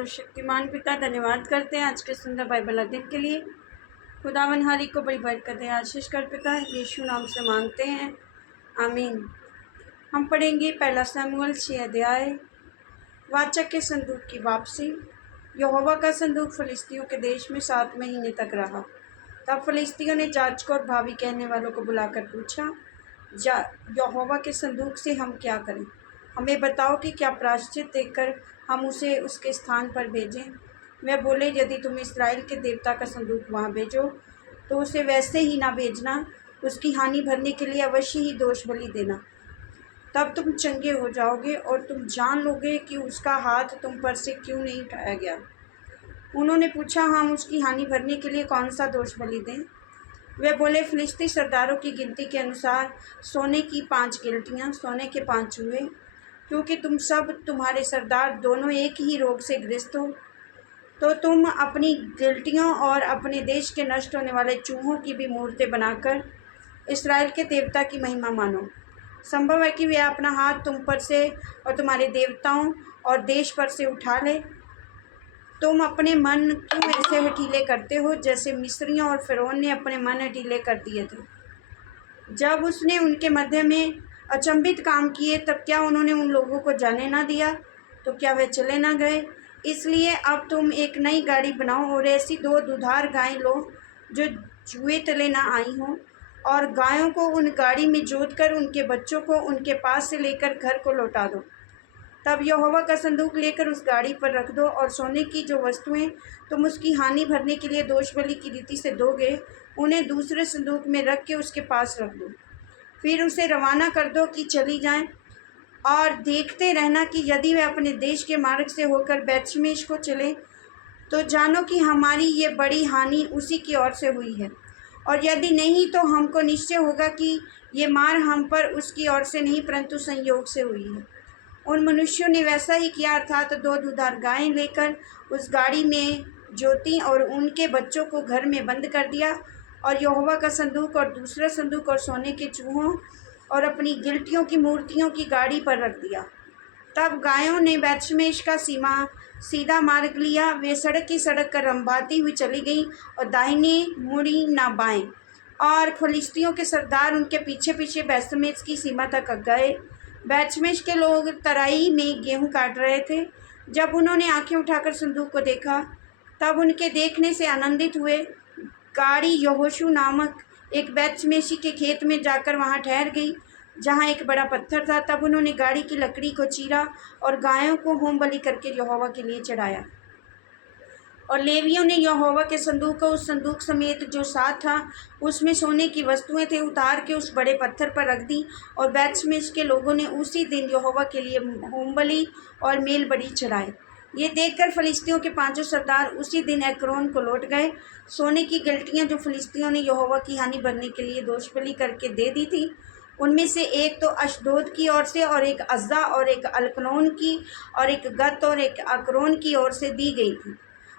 सर्वशक्तिमान पिता धन्यवाद करते हैं आज के सुंदर बाइबल अध्ययन के लिए। खुदावन हरी को बड़ी बरकत है, आशीष कर पिता यीशु नाम से मांगते हैं, आमीन। हम पढ़ेंगे पहला शमूएल 6 अध्याय। वाचक के संदूक की वापसी। यहोवा का संदूक फिलिस्तियों के देश में 7 महीने तक रहा। तब फिलिस्तियों ने जाजकों और भावी कहने वालों को बुलाकर पूछा, यहोवा के संदूक से हम क्या करें? हमें बताओ कि क्या प्रायश्चित देकर हम उसे उसके स्थान पर भेजें। वे बोले, यदि तुम इस्राएल के देवता का संदूक वहाँ भेजो तो उसे वैसे ही ना भेजना, उसकी हानि भरने के लिए अवश्य ही दोष बलि देना। तब तुम चंगे हो जाओगे और तुम जान लोगे कि उसका हाथ तुम पर से क्यों नहीं उठाया गया। उन्होंने पूछा, हम उसकी हानि भरने के लिए कौन सा दोष बलि दें? वे बोले, फिलिस्ती सरदारों की गिनती के अनुसार सोने की 5 गिलटियाँ, सोने के 5 चूहे, क्योंकि तुम सब तुम्हारे सरदार दोनों एक ही रोग से ग्रस्त हो। तो तुम अपनी गिलटियों और अपने देश के नष्ट होने वाले चूहों की भी मूर्तें बनाकर इस्राएल के देवता की महिमा मानो। संभव है कि वे अपना हाथ तुम पर से और तुम्हारे देवताओं और देश पर से उठा ले। तुम अपने मन क्यों ऐसे हठीले करते हो, जैसे मिस्रियों और फिरौन ने अपने मन हठीले कर दिए थे जब उसने उनके मध्य में अचंभित काम किए? तब क्या उन्होंने उन लोगों को जाने ना दिया? तो क्या वे चले ना गए? इसलिए अब तुम एक नई गाड़ी बनाओ और ऐसी 2 दुधार गायें लो जो जुए तले ना आई हों, और गायों को उन गाड़ी में जोतकर उनके बच्चों को उनके पास से लेकर घर को लौटा दो। तब यहोवा का संदूक लेकर उस गाड़ी पर रख दो, और सोने की जो वस्तुएं तुम उसकी हानि भरने के लिए दोष बलि की रीति से दोगे, उन्हें दूसरे संदूक में रख के उसके पास रख दो। फिर उसे रवाना कर दो कि चली जाएं, और देखते रहना कि यदि वे अपने देश के मार्ग से होकर बेतशेमेश को चले तो जानो कि हमारी ये बड़ी हानि उसी की ओर से हुई है, और यदि नहीं तो हमको निश्चय होगा कि ये मार हम पर उसकी ओर से नहीं परंतु संयोग से हुई है। उन मनुष्यों ने वैसा ही किया, अर्थात 2 दुधार गायें लेकर उस गाड़ी में जोती और उनके बच्चों को घर में बंद कर दिया, और यहोवा का संदूक और दूसरा संदूक और सोने के चूहों और अपनी गिलटियों की मूर्तियों की गाड़ी पर रख दिया। तब गायों ने बेतशेमेश का सीधा मार्ग लिया। वे सड़क की सड़क कर रंभाती हुई चली गईं और दाहिने मुड़ी ना बाएं, और फिलिस्तियों के सरदार उनके पीछे पीछे बेतशेमेश की सीमा तक गए। बेतशेमेश के लोग तराई में गेहूं काट रहे थे। जब उन्होंने आंखें उठाकर संदूक को देखा, तब उनके देखने से आनंदित हुए। गाड़ी यहोशू नामक एक बेतशेमेशी के खेत में जाकर वहां ठहर गई, जहां एक बड़ा पत्थर था। तब उन्होंने गाड़ी की लकड़ी को चीरा और गायों को होम बलि करके यहोवा के लिए चढ़ाया। और लेवियों ने यहोवा के संदूक को उस संदूक समेत जो साथ था उसमें सोने की वस्तुएं थे उतार के उस बड़े पत्थर पर रख दी, और बेतशेमेश के लोगों ने उसी दिन यहोवा के लिए होम बलि और मेल बलि चढ़ाए। ये देखकर फिलिस्तियों के 5 सरदार उसी दिन एक्रोन को लौट गए। सोने की गिलटियाँ जो फिलिस्तियों ने यहोवा की हानि भरने के लिए दोष बलि करके दे दी थी, उनमें से एक तो अशदोद की ओर से, और एक अज्जा, और एक अलकनोन की, और एक गत, और एक अकरोन की ओर से दी गई थी।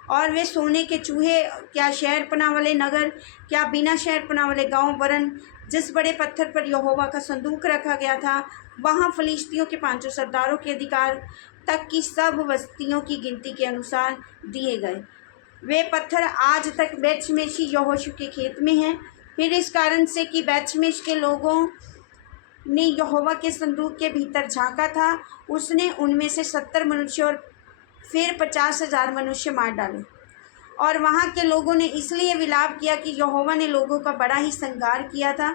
और वे सोने के चूहे, क्या शहर पनाह वाले नगर, क्या बिना शहर पनाह वाले गाँव, वरन जिस बड़े पत्थर पर यहोवा का संदूक रखा गया था, वहाँ फिलिस्तियों के 5 सरदारों के अधिकार तक की सब बस्तियों की गिनती के अनुसार दिए गए। वे पत्थर आज तक बेतशेमेशी यहोशू के खेत में हैं। फिर इस कारण से कि बेतशेमेश के लोगों ने यहोवा के संदूक के भीतर झांका था, उसने उनमें से 70 मनुष्य और फिर 50,000 मनुष्य मार डाले। और वहाँ के लोगों ने इसलिए विलाप किया कि यहोवा ने लोगों का बड़ा ही संहार किया था।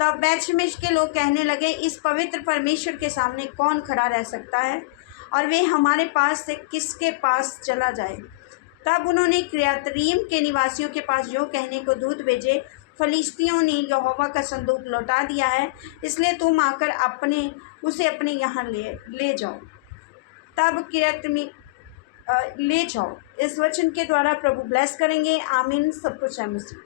तब बेतशेमेश के लोग कहने लगे, इस पवित्र परमेश्वर के सामने कौन खड़ा रह सकता है, और वे हमारे पास से किसके पास चला जाए? तब उन्होंने किर्यतरीम के निवासियों के पास जो कहने को दूत भेजे, फिलिस्तियों ने यहोवा का संदूक लौटा दिया है, इसलिए तुम आकर उसे अपने यहाँ ले जाओ। तब किर्यतरीम ले जाओ। इस वचन के द्वारा प्रभु ब्लेस करेंगे। आमीन। सब कुछ है मसीह।